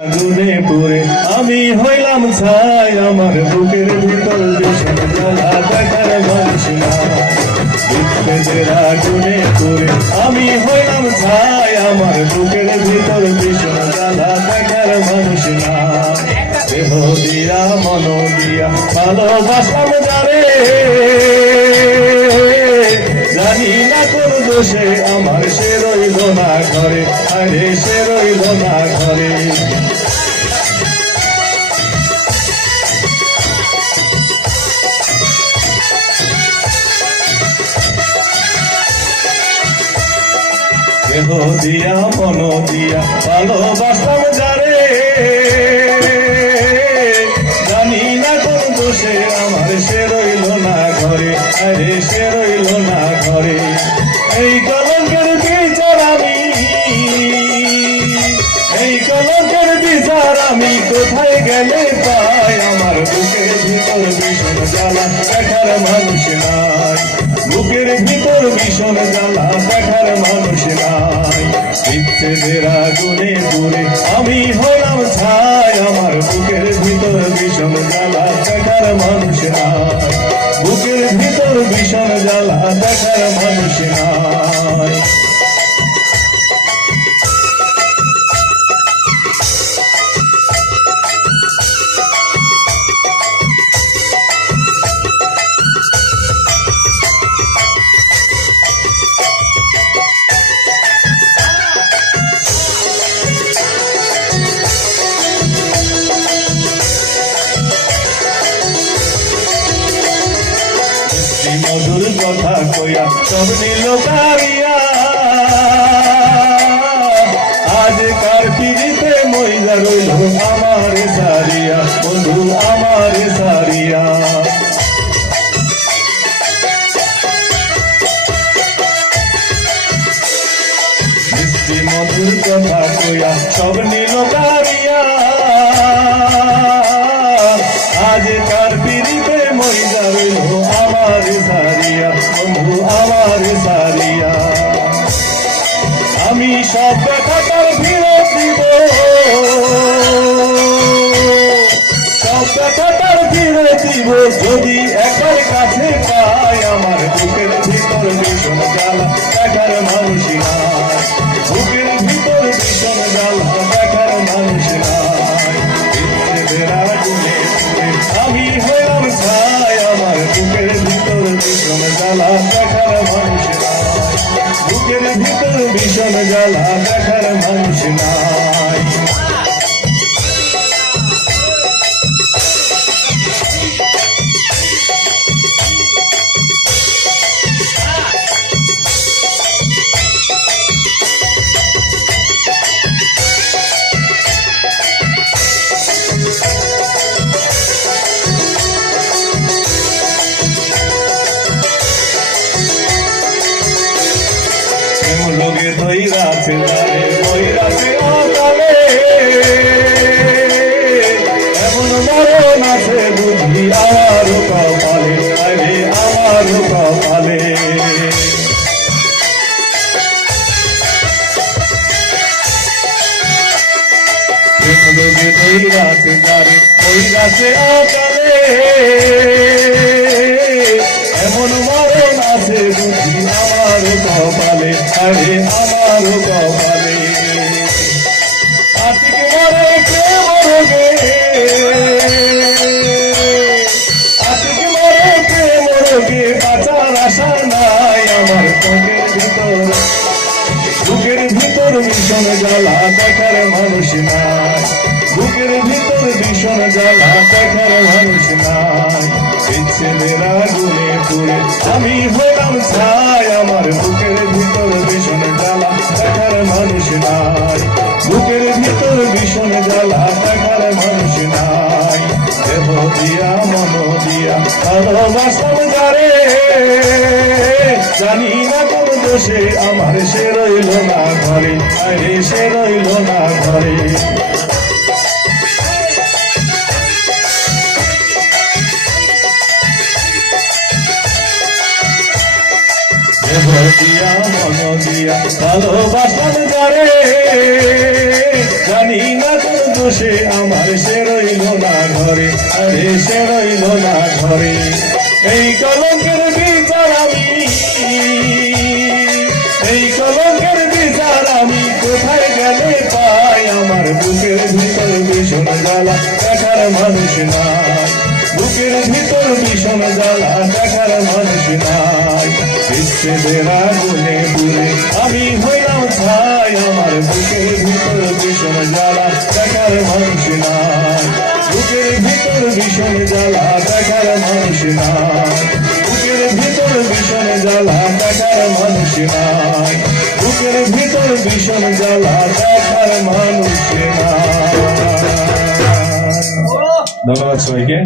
আমি হইলাম ছাই, আমার বুকের ভিতর আগুনে পুরে আমি হইলাম ছাই, আমার বুকের ভিতর ভীষণ জ্বালা দেখার মানুষ না দেহ দিয়া, মন দিয়া ভালোবাসলাম যারে, জানি না কোন দোষে আমার সে রইল না ঘরে, আরে সে রইল না ঘরে। দিয়া মন দিয়া ভালোবাসলাম যারে। জানি না কোন দোষে আমার সে রইল না ঘরে, আরে সে রইল না ঘরে। এই কলঙ্কের বিচার আমি, এই কলঙ্কের বিচার আমি কোথায় গেলে পাই? আমার বুকের ভিতর ভীষণ জ্বালা, দেখার মানুষ নাই। বুকের ভিতর ভীষণ জ্বালা দেখার মানুষ নাই। বিচ্ছেদের আগুনে দূরে আমি হলাম ছাই, আমার বুকের ভিতর ভীষণ জ্বালা দেখার মানুষ নাই। বুকের ভিতর ভীষণ জ্বালা দেখার মানুষ নাই। এই মধুর কথা কইয়া সব নিল কারিয়া। আজ কার পিড়িতে মইলা রইল আমার সারিয়া, বন্ধু আমার সারিয়া। মধুর কথা কইয়া সব নিল কারিয়া। সব সব কথাটার ফিরে দিব যদি একবার কাছে পাই আমার বুকের ভিতর ভীষণ জ্বালা দেখার মানুষ বুকের ভিতর ভীষণ জ্বালা দেখার তারে অকালে এমন মরণ আছে বুদ্ধি আমার কপালে আরে আমার কপালে। ধৈরাছে অকালে জ্বালা দেখার মানুষ নাই বুকের ভিতর ভীষণ জ্বালা, দেখার মানুষ নাই বিচ্ছেদের আগুনে পুড়ে আমি হলাম ছাই, আমার বুকের ভিতর ভীষণ জ্বালা, দেখার মানুষ নাই বুকের ভিতর ভীষণ জ্বালা, দেখার মানুষ নাই দেহ দিয়া, মন দিয়া ভালোবাসলাম জানি না দোষে আমার, সে রইল না ঘরে। আরে, সে রইল না ঘরে। দিয়া জানি না কোন দোষে আমার, সে রইল না ঘরে। আরে, সে রইল না ঘরে। এই কলঙ্কের বিচার আমি জ্বালা দেখার মানুষ নাই। বুকের ভিতর ভীষণ জ্বালা দেখার মানুষ নাই। বিচ্ছেদের আগুনে পুরে আমি হইলাম ছাই আমার বুকের ভিতর ভীষণ জ্বালা দেখার মানুষ নাই। বুকের ভিতর ভীষণ জ্বালা দেখার মানুষ নাই। বুকের ভিতর ভীষণ জ্বালা দেখার মানুষ নাই। বুকের ভিতর ভীষণ জ্বালা দেখার মানুষ নাই। ধন্যবাদ সবাইকে